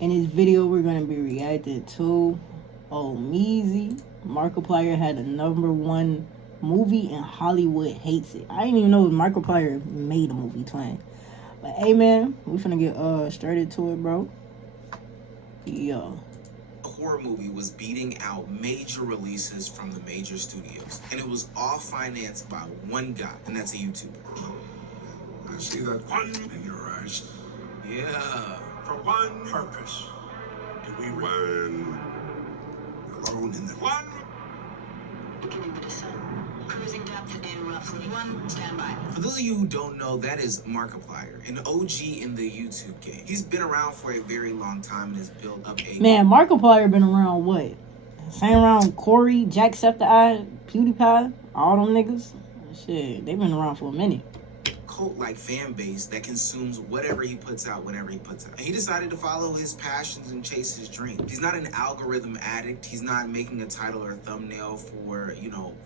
In this video, we're going to be reacting to Ohmeezzy. Markiplier had a #1 movie and Hollywood hates it. I didn't even know Markiplier made a movie, twin. But hey, man, we finna get straight into it, bro. Yeah. A horror movie was beating out major releases from the major studios, and it was all financed by one guy, and that's a YouTuber. I see that one in your eyes. Yeah. For one purpose. Do we run alone in the one? Beginning with the sun. Cruising depth in roughly 1. Standby. For those of you who don't know, that is Markiplier, an OG in the YouTube game. He's been around for a very long time and has built up a... Man, Markiplier been around what? Same around Corey, Jacksepticeye, PewDiePie, all them niggas. Shit, they been around for a minute. Cult-like fan base that consumes whatever he puts out whenever he puts out. And he decided to follow his passions and chase his dream. He's not an algorithm addict. He's not making a title or a thumbnail for,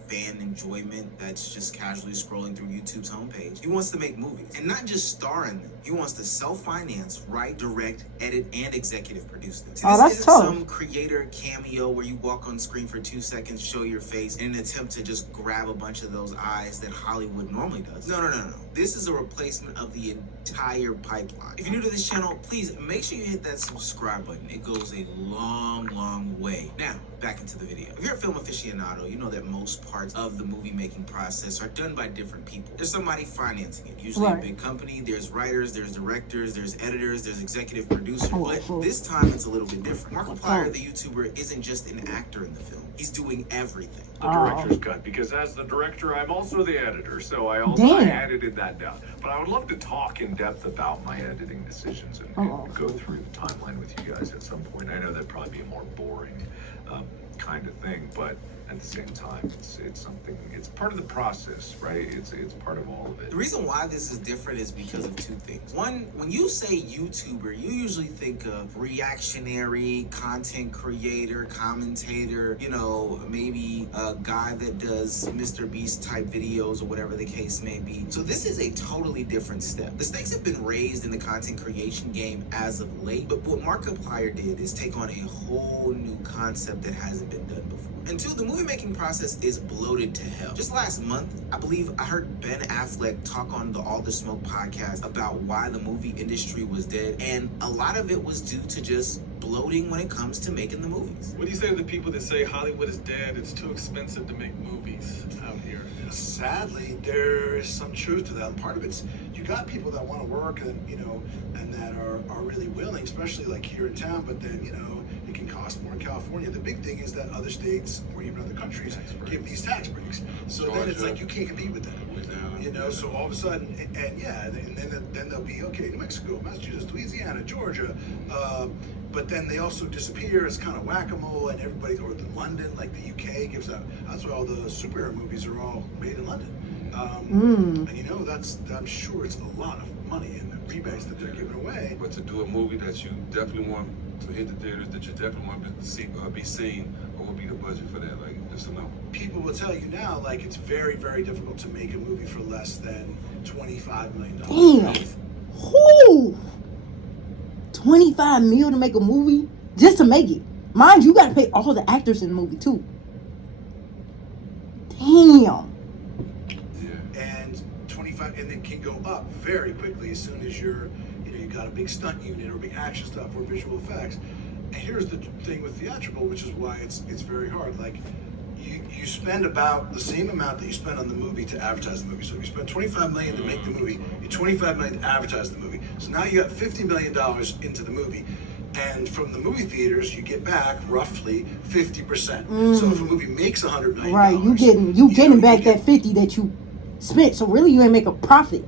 fan enjoyment that's just casually scrolling through YouTube's homepage. He wants to make movies and not just star in them. He wants to self-finance, write, direct, edit, and executive produce them. See, that's isn't tough. Some creator cameo where you walk on screen for 2 seconds, show your face in an attempt to just grab a bunch of those eyes that Hollywood normally does. No. This is a replacement of the entire pipeline. If you're new to this channel, please make sure you hit that subscribe button. It goes a long way. Now, back into the video. If you're a film aficionado, you know that most parts of the movie making process are done by different people. There's somebody financing it, usually a big company. There's writers, there's directors, there's editors, there's executive producers. But this time it's a little bit different. Markiplier, the YouTuber, isn't just an actor in the film. He's doing everything. The director's cut, because as the director, I'm also the editor, so I edited that down. But I would love to talk in depth about my editing decisions and go through the timeline with you guys at some point. I know that'd probably be a more boring kind of thing, but at the same time, it's something, it's part of the process, right? It's part of all of it. The reason why this is different is because of 2 things. One, when you say YouTuber, you usually think of reactionary content creator, commentator, maybe a guy that does Mr. Beast type videos or whatever the case may be. So this is a totally different step. The stakes have been raised in the content creation game as of late, but what Markiplier did is take on a whole new concept that hasn't been done before. And 2, the movie making process is bloated to hell. Just last month, I believe I heard Ben Affleck talk on the All the Smoke podcast about why the movie industry was dead, and a lot of it was due to just bloating when it comes to making the movies. What do you say to the people that say Hollywood is dead, it's too expensive to make movies out here? Sadly, there is some truth to that. And part of it's, you got people that want to work and, and that are really willing, especially like here in town, but then, it can cost more in California. The big thing is that other states or even other countries give these tax breaks. So then it's like you can't compete with that. So all of a sudden, and then they'll be, okay, New Mexico, Massachusetts, Louisiana, Georgia, but then they also disappear. It's kind of whack-a-mole, and everybody, or London, like the UK gives out. That's why all the superhero movies are all made in London. And I'm sure it's a lot of money in the rebates that they're giving away. But to do a movie that you definitely want to hit the theaters, that you definitely want to see, be seen, what would be the budget for that? Like, just to know. People will tell you now, like, it's very, very difficult to make a movie for less than $25 million. Damn. Whoo! 25 mil to make a movie? Just to make it. Mind you, gotta pay all the actors in the movie too. Damn. And 25, and it can go up very quickly as soon as you got a big stunt unit or big action stuff or visual effects. And here's the thing with theatrical, which is why it's very hard. Like, you spend about the same amount that you spend on the movie to advertise the movie. So if you spend $25 million to make the movie, you $25 million to advertise the movie. So now you got $50 million into the movie. And from the movie theaters, you get back roughly 50%. So if a movie makes $100 million, right, you getting back that 50 that you spent. So really, you ain't make a profit.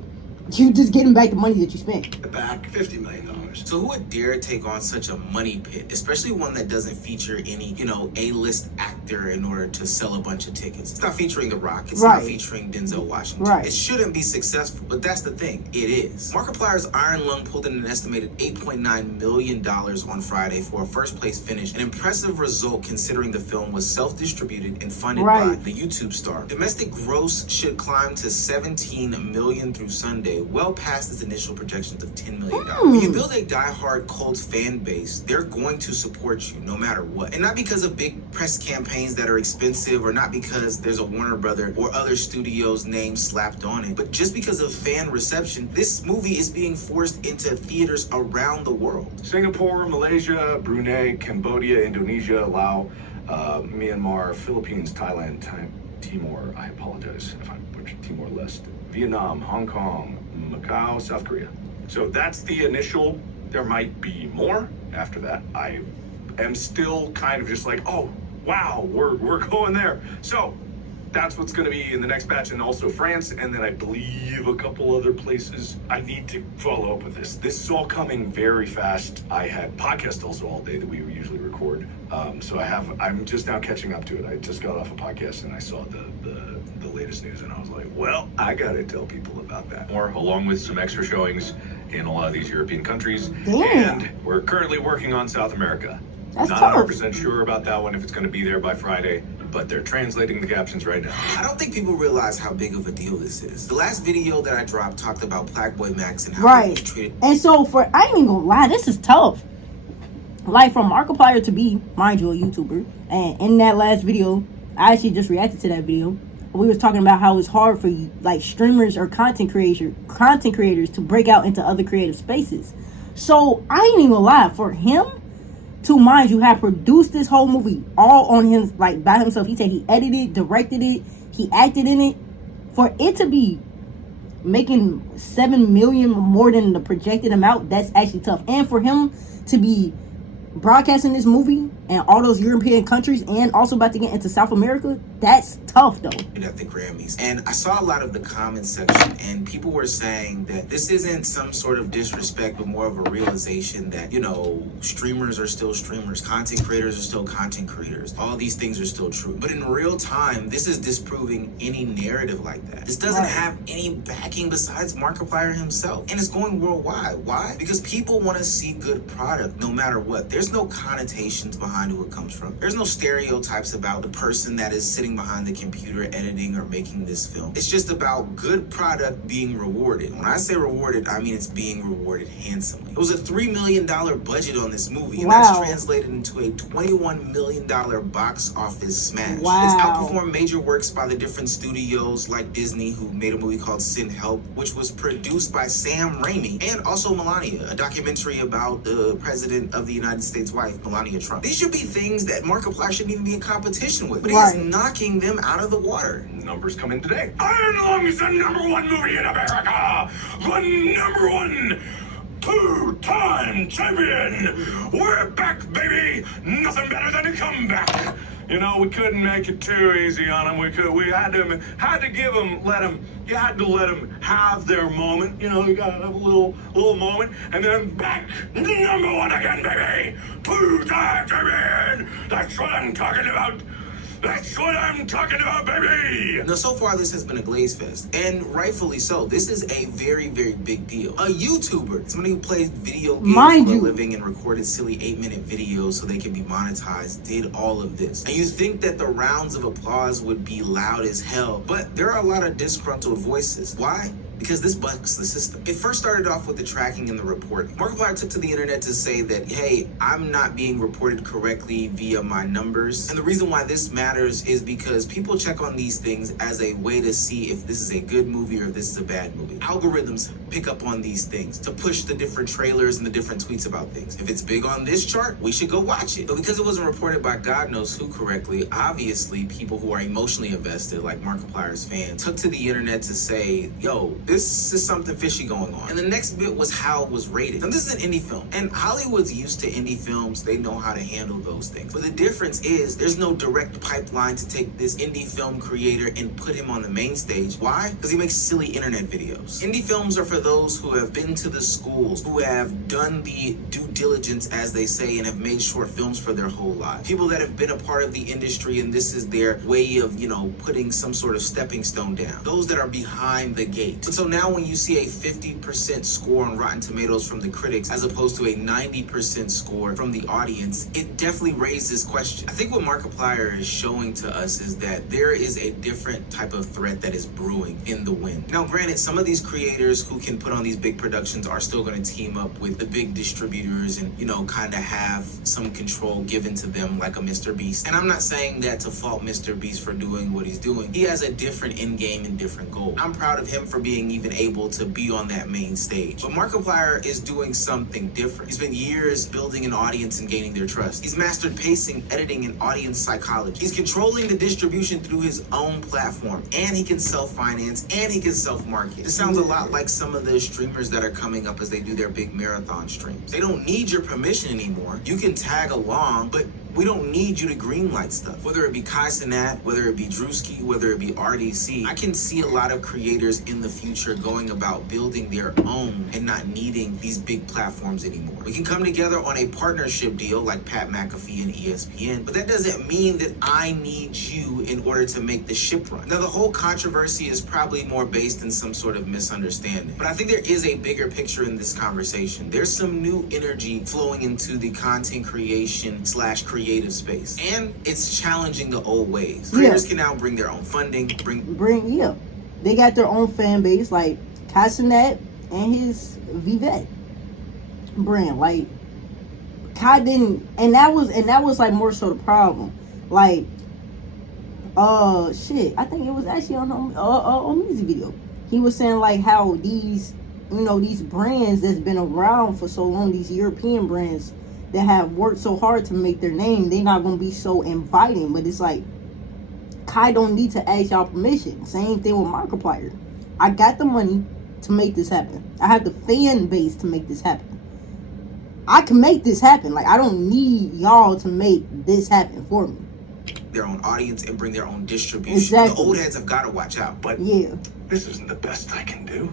You just getting back the money that you spent. Back $50 million. So who would dare take on such a money pit, especially one that doesn't feature any, A-list actor in order to sell a bunch of tickets? It's not featuring The Rock. It's not featuring Denzel Washington. It shouldn't be successful, but that's the thing. It is. Markiplier's Iron Lung pulled in an estimated $8.9 million on Friday for a first-place finish, an impressive result considering the film was self-distributed and funded by the YouTube star. Domestic gross should climb to $17 million through Sunday, today, well past its initial projections of $10 million. When you build a die-hard cult fan base, they're going to support you no matter what. And not because of big press campaigns that are expensive, or not because there's a Warner Brother or other studios' name slapped on it, but just because of fan reception. This movie is being forced into theaters around the world. Singapore, Malaysia, Brunei, Cambodia, Indonesia, Laos, Myanmar, Philippines, Thailand, Timor, I apologize if I butchered Timor-Leste, Vietnam, Hong Kong, Macau, South Korea. So that's the initial. There might be more after that. I am still kind of just like, oh, wow, we're going there. So that's what's going to be in the next batch, and also France, and then I believe a couple other places. I need to follow up with this. This is all coming very fast. I had podcasts also all day that we usually record, so I'm just now catching up to it. I just got off a podcast and I saw the latest news, and I was like, well, I gotta tell people about that more, along with some extra showings in a lot of these European countries. Damn. And we're currently working on South America. That's Not tough. 100% sure about that one, if it's going to be there by Friday, but they're translating the captions right now. I don't think people realize how big of a deal this is. The last video that I dropped talked about Black Boy Max and how he was treated. And so I ain't even gonna lie, this is tough. Like, from Markiplier to be, mind you, a YouTuber. And in that last video, I actually just reacted to that video. We was talking about how it's hard for like streamers or content creators to break out into other creative spaces. So I ain't even gonna lie, for him to, mind you, have produced this whole movie all on him, like by himself. He said he edited, directed it, he acted in it. For it to be making 7 million more than the projected amount, that's actually tough. And for him to be broadcasting this movie in all those European countries and also about to get into South America, that's tough though. At the Grammys, and I saw a lot of the comment section, and people were saying that this isn't some sort of disrespect, but more of a realization that, you know, streamers are still streamers, content creators are still content creators, all these things are still true. But in real time, this is disproving any narrative like that. This doesn't have any backing besides Markiplier himself, and it's going worldwide. Why? Because people want to see good product no matter what. There's no connotations behind who it comes from. There's no stereotypes about the person that is sitting behind the computer editing or making this film. It's just about good product being rewarded. When I say rewarded, I mean it's being rewarded handsomely. It was a $3 million budget on this movie, and that's translated into a $21 million box office smash. It's outperformed major works by the different studios like Disney, who made a movie called Sin Help, which was produced by Sam Raimi, and also Melania, a documentary about the president of the United States' wife, Melania Trump. These should be things that Markiplier shouldn't even be in competition with, but he's knocking them out of the water. Numbers come in today. Iron Lung's the #1 movie in America. The #1 two-time champion. We're back, baby. Nothing better than a comeback. You know, we couldn't make it too easy on them. We had to you had to let them have their moment. You know, you gotta have a little moment, and then back, #1 again, baby. Two-time champion. That's what I'm talking about. That's what I'm talking about, baby! Now, so far, this has been a glaze fest, and rightfully so. This is a very, very big deal. A YouTuber, somebody who plays video games for a living and recorded silly 8-minute videos so they can be monetized, did all of this. And you think that the rounds of applause would be loud as hell, but there are a lot of disgruntled voices. Why? Because this bucks the system. It first started off with the tracking and the reporting. Markiplier took to the internet to say that, hey, I'm not being reported correctly via my numbers. And the reason why this matters is because people check on these things as a way to see if this is a good movie or if this is a bad movie. Algorithms pick up on these things to push the different trailers and the different tweets about things. If it's big on this chart, we should go watch it. But because it wasn't reported by God knows who correctly, obviously people who are emotionally invested, like Markiplier's fans, took to the internet to say, yo, this is something fishy going on. And the next bit was how it was rated. Now, this is an indie film, and Hollywood's used to indie films. They know how to handle those things. But the difference is there's no direct pipeline to take this indie film creator and put him on the main stage. Why? Because he makes silly internet videos. Indie films are for those who have been to the schools, who have done the due diligence, as they say, and have made short films for their whole life. People that have been a part of the industry, and this is their way of, you know, putting some sort of stepping stone down. Those that are behind the gate. But And so now when you see a 50% score on Rotten Tomatoes from the critics as opposed to a 90% score from the audience, it definitely raises questions. I think what Markiplier is showing to us is that there is a different type of threat that is brewing in the wind. Now, granted, some of these creators who can put on these big productions are still going to team up with the big distributors and, you know, kind of have some control given to them like a Mr. Beast. And I'm not saying that to fault Mr. Beast for doing what he's doing. He has a different end game and different goal. I'm proud of him for being even able to be on that main stage. But Markiplier is doing something different. He's been years building an audience and gaining their trust. He's mastered pacing, editing, and audience psychology. He's controlling the distribution through his own platform, and he can self-finance, and he can self-market. This sounds a lot like some of the streamers that are coming up as they do their big marathon streams. They don't need your permission anymore. You can tag along, but we don't need you to greenlight stuff. Whether it be Kai Cenat, whether it be Drewski, whether it be RDC, I can see a lot of creators in the future going about building their own and not needing these big platforms anymore. We can come together on a partnership deal like Pat McAfee and ESPN, but that doesn't mean that I need you in order to make the ship run. Now, the whole controversy is probably more based in some sort of misunderstanding, but I think there is a bigger picture in this conversation. There's some new energy flowing into the content creation / creative space, and it's challenging the old ways. Creators can now bring their own funding, they got their own fan base, like Kai Cenat and his Vivette brand. Like Kai didn't, and that was like more so the problem. Like I think it was actually on Ohmeezzy video. He was saying like how these, you know, these brands that's been around for so long, these European brands that have worked so hard to make their name, they're not going to be so inviting. But it's like, Kai don't need to ask y'all permission. Same thing with Markiplier. I got the money to make this happen. I have the fan base to make this happen. I can make this happen. Like, I don't need y'all to make this happen for me. Their own audience and bring their own distribution. Exactly. The old heads have got to watch out. But this isn't the best I can do.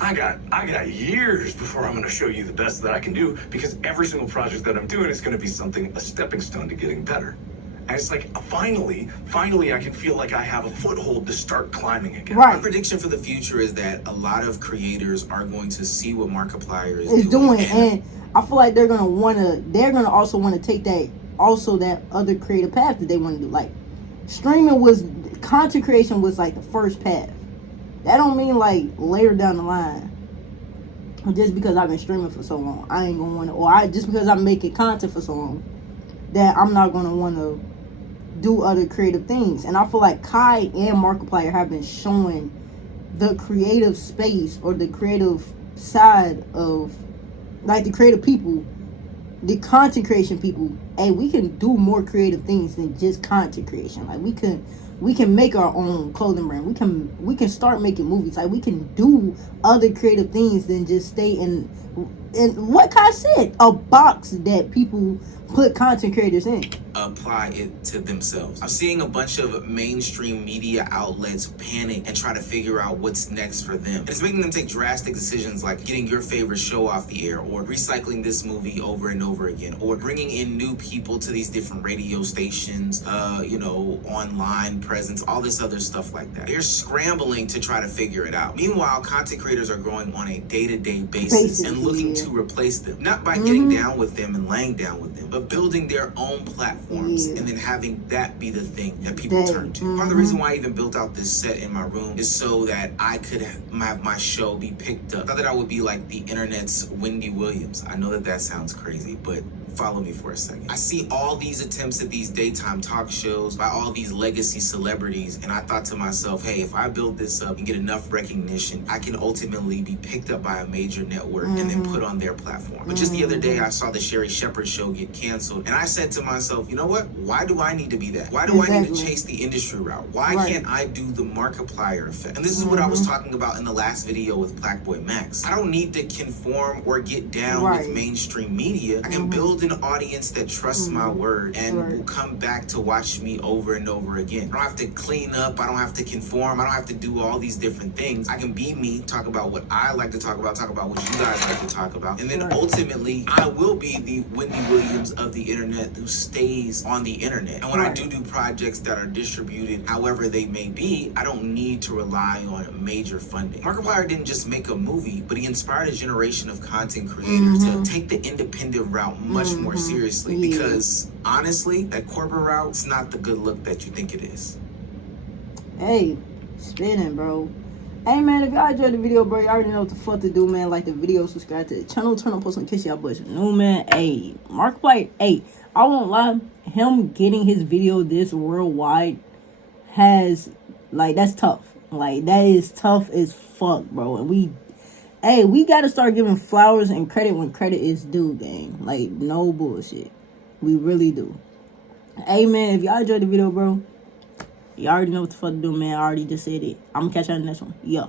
I got years before I'm going to show you the best that I can do, because every single project that I'm doing is going to be a stepping stone to getting better. And it's like, finally, I can feel like I have a foothold to start climbing again. My prediction for the future is that a lot of creators are going to see what Markiplier is doing. And I feel like they're gonna also want to take that other creative path that they want to do. Like, content creation was like the first path. That don't mean like later down the line, just because I've been streaming for so long, I ain't gonna want to, just because I'm making content for so long, that I'm not gonna want to do other creative things. And I feel like Kai and Markiplier have been showing the creative space, or the creative side of, like, the creative people, the content creation people. Hey, we can do more creative things than just content creation. Like, we can make our own clothing brand. We can start making movies. Like, we can do other creative things than just stay in what Kai said, a box that people put content creators in. Apply it to themselves. I'm seeing a bunch of mainstream media outlets panic and try to figure out what's next for them. And it's making them take drastic decisions like getting your favorite show off the air, or recycling this movie over and over again, or bringing in new people to these different radio stations, online presence, all this other stuff like that. They're scrambling to try to figure it out. Meanwhile, content creators are growing on a day-to-day basis and looking to replace them, not by getting down with them and laying down with them, but building their own platforms and then having that be the thing that people turn to. Part of the reason why I even built out this set in my room is so that I could have my show be picked up. Not that I would be like the internet's Wendy Williams. I know that sounds crazy, but follow me for a second. I see all these attempts at these daytime talk shows by all these legacy celebrities, and I thought to myself, hey, if I build this up and get enough recognition, I can ultimately be picked up by a major network and then put on their platform. But just the other day, I saw the Sherry Shepherd show get canceled, and I said to myself, you know what? Why do I need to be that? Why do I need to chase the industry route? Why can't I do the Markiplier effect? And this is what I was talking about in the last video with Black Boy Max. I don't need to conform or get down with mainstream media. I can build an audience that trusts my word and will come back to watch me over and over again. I don't have to clean up. I don't have to conform. I don't have to do all these different things. I can be me, talk about what I like to talk about what you guys like to talk about. And then ultimately, I will be the Wendy Williams of the internet who stays on the internet. And when I do projects that are distributed however they may be, I don't need to rely on major funding. Markiplier didn't just make a movie, but he inspired a generation of content creators to take the independent route much more seriously. Because honestly, that corporate route is not the good look that you think it is. Hey, spinning, bro. Hey, man, if y'all enjoyed the video, bro, you already know what the fuck to do, man. Like the video, subscribe to the channel, turn on post notifications, y'all boys new, man. Hey, Markiplier, hey, I won't lie, him getting his video this worldwide has, like, that's tough. Like, that is tough as fuck, bro. And we gotta start giving flowers and credit when credit is due, gang. Like, no bullshit. We really do. Hey, man, if y'all enjoyed the video, bro, you already know what the fuck to do, man. I already just said it. I'm gonna catch y'all in the next one. Yeah.